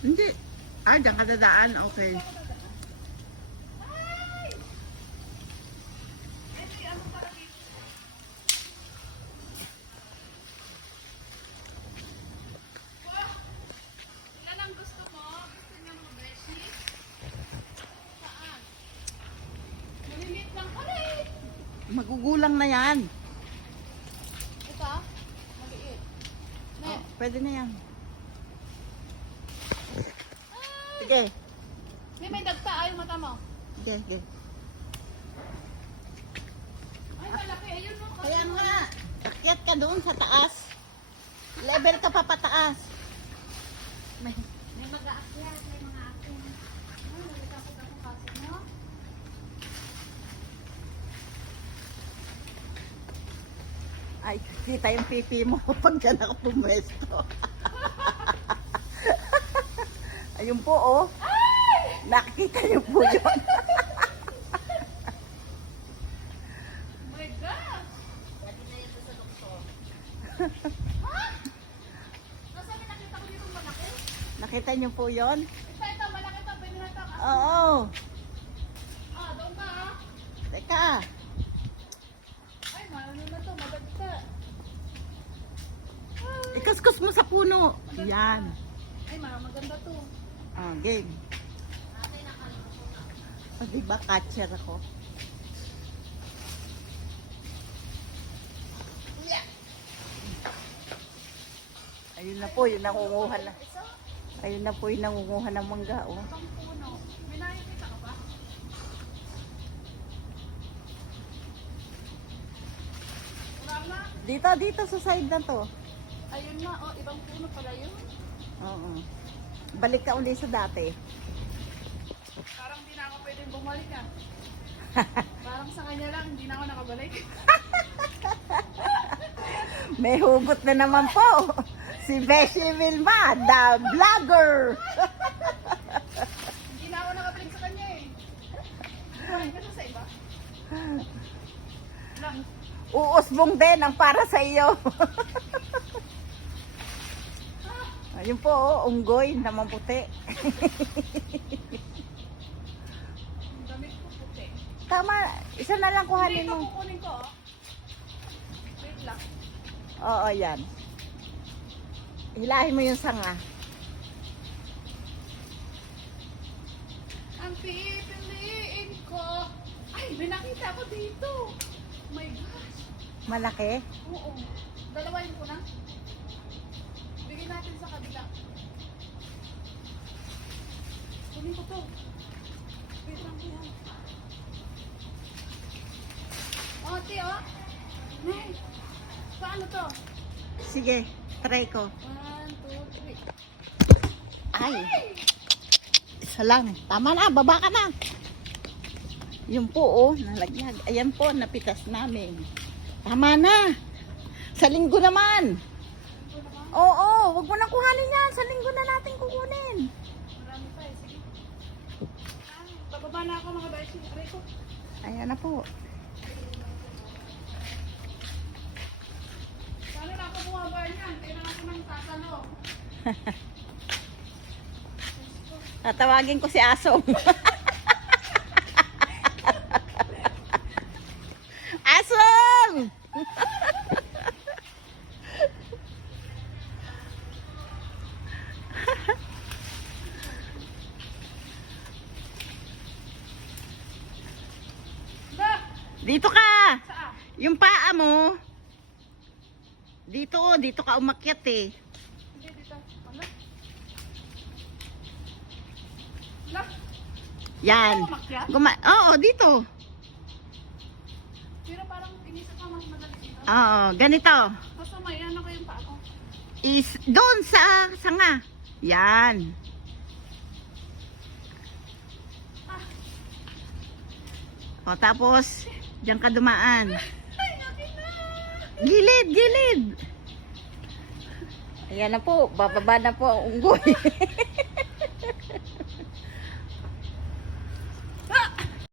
Hindi. Ah, diyan ka dadaan. Okay. Magugulang na yan. Ito? Maliit. Oh, pwede na yan. Sige. May may dagta ay mata mo. Sige, sige. Ay, malaki. Ayun no. Kaya nga, akyat ka doon sa taas. Level ka pa pataas. May, May mag-aakyat. May mga akin. Ay, nalitakot ako kasi ay, kita yung pipi mo pag ka nakapumesto. Ayun po, oh. Nakikita niyo po yun. Oh my God! Ha? Nasaan yung nakita ko dito malaki? Nakita niyo po yun? Ito, ito. Malaki ito. Pwede na ito. Oo. Ah, doon ka ah. Teka. Ay, ano na to. Madagta. Ikuskus mo sa puno. Yan. Ay, ma, maganda to. Ah, game. O, diba catcher ako? Ayun na po, yung nangunguha na. Ayun na po yung nangunguha ng mangga, oh. Dito, dito sa side na to. Ayun na. Oh, ibang puno pala yun. Oo. Balik ka uli sa dati. Parang di na ako pwedeng bumalik ah. Parang sa kanya lang, hindi na ako nakabalik. May hugot na naman po. Si Beshi Vilma, the vlogger. hindi na ako nakabalik sa kanya eh. Ka na sa iba. Lang. Uusbong din ang para sa iyo. Ayun po, oh, unggoy naman puti. Ang damit ko puti. Tama, isa na lang Hindi kuhanin ito mo. kukunin ko oh. Wait lang. Oo, yan. Hilahin mo yung sanga. Ang pipiliin ko. Ay, may nakita ko dito. Oh my gosh. Malaki. Oo. Dalawain ko na. Natin sa kabila. Kunin ko to. Wait lang yan. Oh, ti, oh. Nay, paano to? Sige, try ko. One, two, three. Ay, isa lang. Tama na, baba ka na. Yun po, oh, nalaglag. Ayan po, napitas namin. Tama na. Sa linggo naman. Oo, wag mo nang kuhanin yan. Sa linggo na natin kukunin. Marami pa eh. Sige. Ah, Bababa na ako mga beshi. Aray ko. Ayan na po. Paano na ako bumaba niyan? Kailangan ko ng tatanong. Tatawagin ko si. Asong! Dito ka! Saan? Yung paa mo. Dito, oh, dito ka umakyat eh. Hindi dito. Ano? Lah, Yan. Umakyat? Guma Oo, dito. pero parang inisip ko mas madali dito. Oo, ganito. Basta may ano ko yung paa ko. Is doon sa sanga. Yan. O tapos, diyan ka dumaan. Gilid, gilid. Ayan na po, bababa na po ang unggoy.